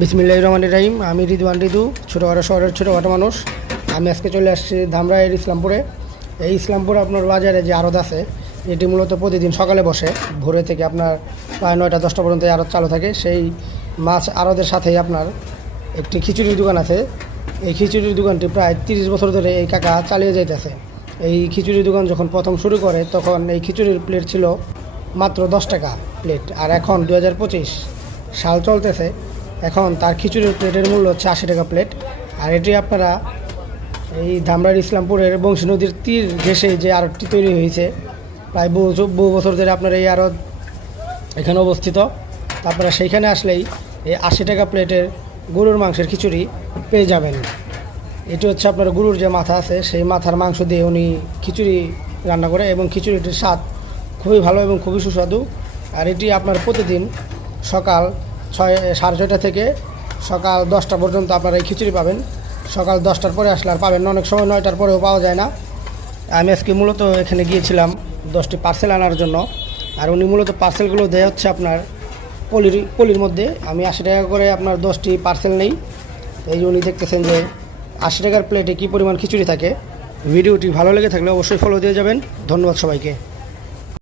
বিসমিল্লাহির রহমানির রহিম। আমি রিদওয়ান রিদু, ছোটোখাটো শহরের ছোটোখাটো মানুষ। আমি আজকে চলে আসছি ধামরাইয়ের ইসলামপুরে। এই ইসলামপুর আপনার বাজারে যে আড়ত আছে, এটি মূলত প্রতিদিন সকালে বসে, ভোরে থেকে আপনার প্রায় 9টা-10টা পর্যন্ত এই আড়ত চালু থাকে। সেই মাছ আড়তের সাথেই আপনার একটি খিচুড়ির দোকান আছে। এই খিচুড়ির দোকানটি প্রায় 30 বছর ধরে এই কাকা চালিয়ে যাইতেছে। এই খিচুড়ির দোকান যখন প্রথম শুরু করে, তখন এই খিচুড়ির প্লেট ছিল মাত্র 10 টাকা প্লেট, আর এখন 2025 সাল চলতেছে। এখন তার খিচুড়ির প্লেটের মূল্য হচ্ছে 80 টাকা প্লেট। আর এটি আপনারা এই ধামরাইয়ের ইসলামপুরের বংশী নদীর তীর ঘেঁষে যে আড়তটি তৈরি হয়েছে, প্রায় বহু বছর ধরে আপনার এই আড়ত এখানে অবস্থিত। তারপরে সেইখানে আসলেই এই 80 টাকা প্লেটের গরুর মাংসের খিচুড়ি পেয়ে যাবেন। এটি হচ্ছে আপনার গরুর যে মাথা আছে, সেই মাথার মাংস দিয়ে উনি খিচুড়ি রান্না করে, এবং খিচুড়িটির স্বাদ খুবই ভালো এবং খুবই সুস্বাদু। আর এটি আপনার প্রতিদিন সকাল 6:30 থেকে সকাল 10টা পর্যন্ত আপনারা এই খিচুড়ি পাবেন। সকাল 10টার পরে আসলে আর পাবেন না, অনেক সময় 9টার পরেও পাওয়া যায় না। আমি আজকে মূলত এখানে গিয়েছিলাম 10টি পার্সেল আনার জন্য। আর উনি মূলত পার্সেলগুলো দেয় হচ্ছে আপনার পলির মধ্যে। আমি 80 টাকা করে আপনার 10টি পার্সেল নেই। এই যে উনি দেখতেছেন যে 80 টাকার প্লেটে কী পরিমাণ খিচুড়ি থাকে। ভিডিওটি ভালো লেগে থাকলে অবশ্যই ফলো দিয়ে যাবেন। ধন্যবাদ সবাইকে।